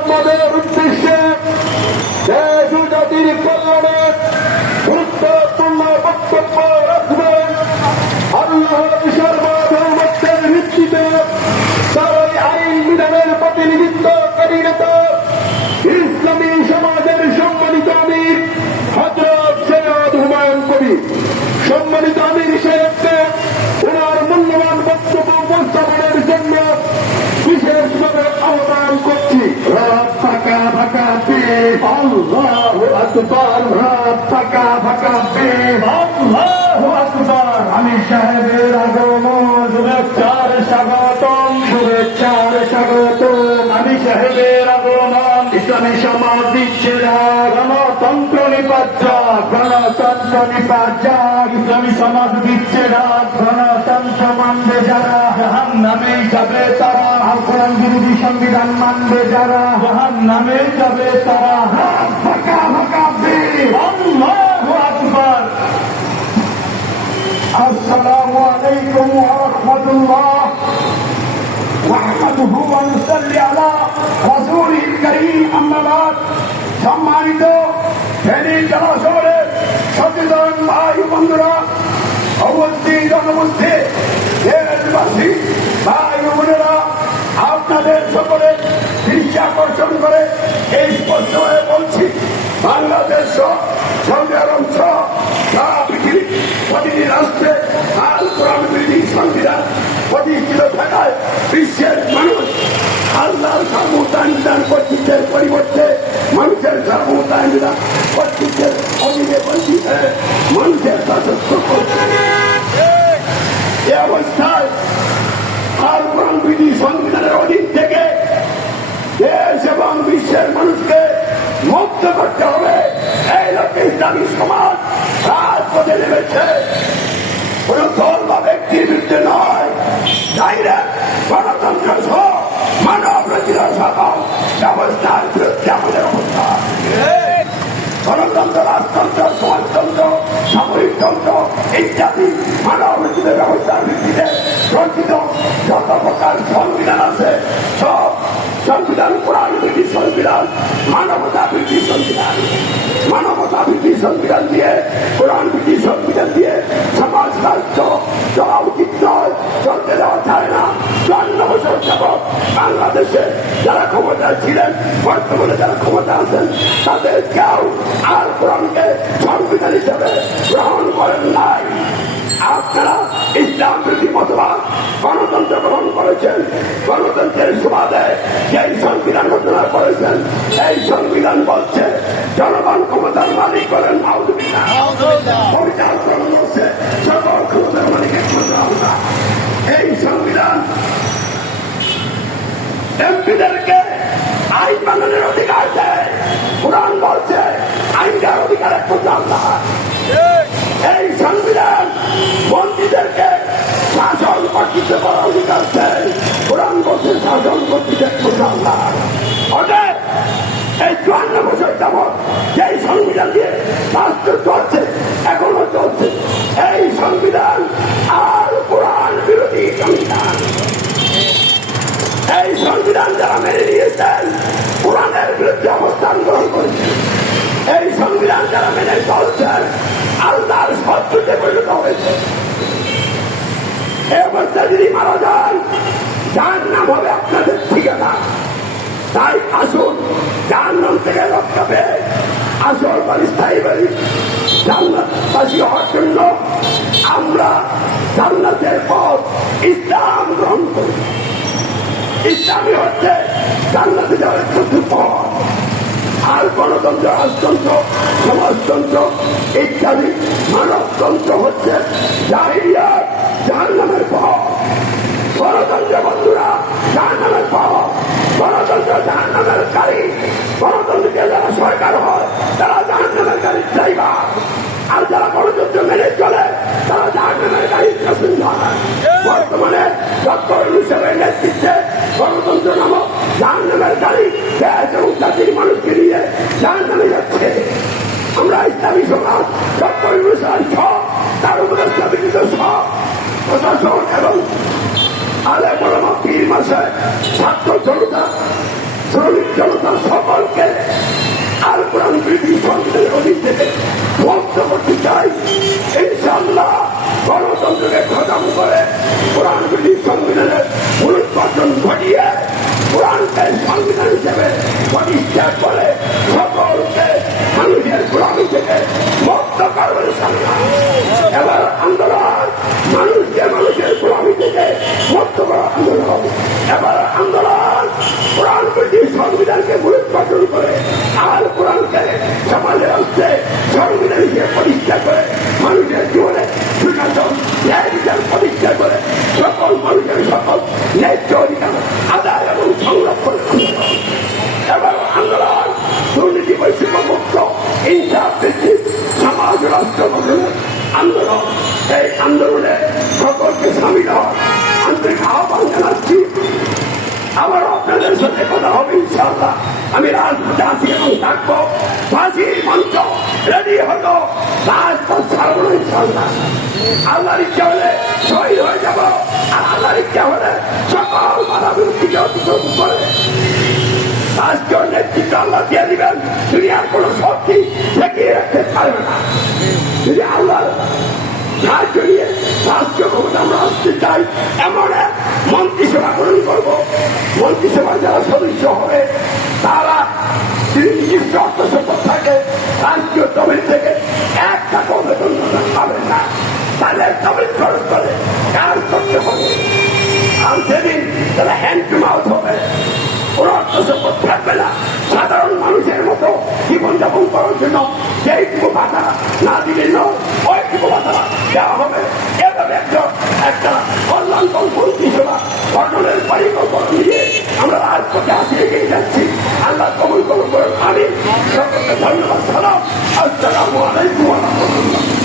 আপনাদের উদ্দেশ্যে জাতির কল্যাণে আল্লাহ আকবর ফাঁকা ফাঁকা বেশ আল্লাহ আকবর আমি সাহেবের আগমন শুভেচ্ছার স্বাগতম শুভেচ্ছার স্বাগতম আমি সাহেবের আগমন ইসলামী সমাজ দিচ্ছে গণতন্ত্র নিপাজ্জা গণতন্ত্র নিপাজ্জা ইসলামী সমাজ দিচ্ছে গণতন্ত্র মানবে যারা জাহান নামে যাবে তারা আফগান বিরোধী সংবিধান মানবে যারা জাহান নামে যাবে তারা عليكم ورحمة الله نحمده ونصلي على رسوله الكريم أما بعد সম্মানিত ফেনী জলাশয়ে সচেতন ভাই বন্ধুরা অবস্থিত জনবস্থিত দেশবাসী ভাই ও বোনেরা আপনাদের সকলের দৃষ্টি আকর্ষণ করে এই স্পষ্ট হয়ে বলছি বাংলাদেশ সহ সৌদি আরব সহ সারা পৃথিবী প্রতিটি রাষ্ট্রে আল এ অবস্থায় আল কোরআন বিধি সংবিধানের অধীন থেকে দেশ এবং বিশ্বের মানুষকে মুক্ত করতে হবে। এই লক্ষ্যে ইসলামী সমাজ, রাজপথে নেমেছে। সামরিকতন্ত্র ইত্যাদি মানব রচিত ব্যবস্থার ভিত্তিতে রচিত যত প্রকার সংবিধান আছে, সব সংবিধান, কোরআন ভিত্তিক সংবিধান, মানবতা ভিত্তিক সংবিধান। মানবতা ভিত্তিক সংবিধান দিয়ে, কোরআন ভিত্তিক সংবিধান দিয়ে সমাজ রাষ্ট্র চলা উচিত নয় চলতে দেওয়া যায় না। চুয়ান্ন বছর যাবৎ বাংলাদেশে যারা ক্ষমতায় ছিলেন, বর্তমানে যারা ক্ষমতা আছেন, তাদের কেউ আর কোরআনকে সংবিধান হিসেবে করেন নাই। আপনারা ইসলাম বিরোধী মতবাদ গণতন্ত্র গ্রহণ করেছেন। গণতন্ত্রের সুবাদে যেই সংবিধান রচনা করেছেন। এই সংবিধান বলছে, জনগণ ক্ষমতার মালিক করেন এই সংবিধান এমপিদেরকে আইন বানানোর অধিকার দেয়। কোরআন বলছে আইন অধিকার একমাত্র আল্লাহ এই সংবিধান মন্ত্রীদেরকে শাসন কর্তৃত্ব করার অধিকার দেয়। কোরআন বলছে শাসন অতএব এই চুয়ান্ন বছর যাবৎ সংবিধান দিয়ে রাষ্ট্র চলছে, এখনও চলছে, এই সংবিধান আর কোরআন বিরোধী সংবিধান। এই সংবিধান যারা মেনে নিয়েছেন, কোরআনের বিরুদ্ধে অবস্থান গ্রহণ করেছেন। এই সংবিধান যারা মেনে চলছেন আল্লাহর শত্রুতে পরিণত হয়েছে। অবস্থা যদি মারা যান যার নাম হবে আপনাদের ঠিকানা। তাই আসুন, যার নাম থেকে রক্ষা পেয়ে আসল বাড়ি স্থায়ী বাড়ি জান্নাতবাসী হওয়ার জন্য আমরা জান্নাতের পথ ইসলাম গ্রহণ করি। ইসলামী হচ্ছে জান্নাতে যাওয়ার একমাত্র পথ। গণতন্ত্র রাজতন্ত্র সমাজতন্ত্র ইত্যাদি মানবতন্ত্র হচ্ছে জাহিরিয়ার জাহান গণতন্ত্র বন্ধুরা জাহান নামের গণতন্ত্র জাহান নামের কারী গণতন্ত্রকে যারা সরকার হয়, তারা জাহান কারী চাইবা আর যারা গণতন্ত্র মেনে চলে, তারা জাহান নামের কারী বর্তমানে ডক্টর হিসেবে নেতৃত্বে গণতন্ত্র নামক জাহান নামের গাড়ি ছাত্র জনতা শ্রমিক জনতা সকলকে আল কোরআন ব্রিটিশ সংবিধানের অধীন থেকে মুক্ত করতে চাই ইনশাল্লাহ গণতন্ত্রকে খতম করে কোরআন ব্রিটিশ সংবিধানের মূলোৎপাদন ঘটিয়ে কোরআনকে সংবিধান হিসেবে প্রতিষ্ঠা করে সকলকে মানুষের গোলামি থেকে মুক্ত করবে সংগ্রাম এবার আন্দোলন মানুষকে মানুষের গোলামি থেকে মুক্ত করা আন্দোলন এবার আন্দোলন কোরআন ব্রিটিশ সংবিধানকে মূলোৎপাদন করে আর কোরআনকে সমাজের হচ্ছে সংবিধান হিসেবে প্রতিষ্ঠা করে মানুষের জীবনে সুশাসন ন্যায় বিচার প্রতিষ্ঠা করে সকল মানুষের সকল ন্যায্য অধিকার আদায় এবং সংরক্ষণ এবার আন্দোলন দুর্নীতি বৈষম্য মুক্ত ইনসাফ ভিত্তিক সমাজ রাষ্ট্র গঠনের আন্দোলন এই আন্দোলনে সকলকে সামিল হওয়ার আন্তরিক আহ্বান জানাচ্ছি আবার আপনাদের সাথে কথা হবে ইনশাআল্লাহ আমি রাজপথে আছি এবং থাকব ফাঁসি মঞ্চ রেডি ইচ্ছা হলে শহীদ হয়ে যাব ইচ্ছা হলে সকল বিরক্তিকে অতিক্রম করে। রাষ্ট্র নেতৃত্ব আল্লাহ দিয়ে দিবেন। দুনিয়ার কোন শক্তি ঠেকিয়ে রাখতে পারবে না, যদি আল্লাহ সাহায্য নিয়ে রাষ্ট্র ক্ষমতা আমরা আসতে চাই, এমন এক মন্ত্রিসভা গ্রহণ করব। মন্ত্রিসভার যারা সদস্য হবে, তারা যদি নির্দিষ্ট অর্থ সম্পদ থাকে, রাষ্ট্রীয় তহবিল থেকে এক টাকা বেতন পাবেন না। তাহলে তহবিল খরচ করে তারা হ্যান্ড টু মাউথ হবে। কোনো অর্থ সম্পদ থাকবে না। সাধারণ মানুষের মতো জীবনযাপন করার জন্য যেইটুকু ভাষা না দিলে নয় ওইটুকু ভাষা দেওয়া হবে। এভাবে একজন একটা কল্যাণকর মন্ত্রী সেবা গঠনের পরিকল্পনা নিয়ে আমরা রাজপথে আসি, এগিয়ে যাচ্ছি। আল্লাহ কবুল কবুল করেন। আমি ধন্যবাদ, সালাম। আসসালামু আলাইকুম রহমতুল্লাহ।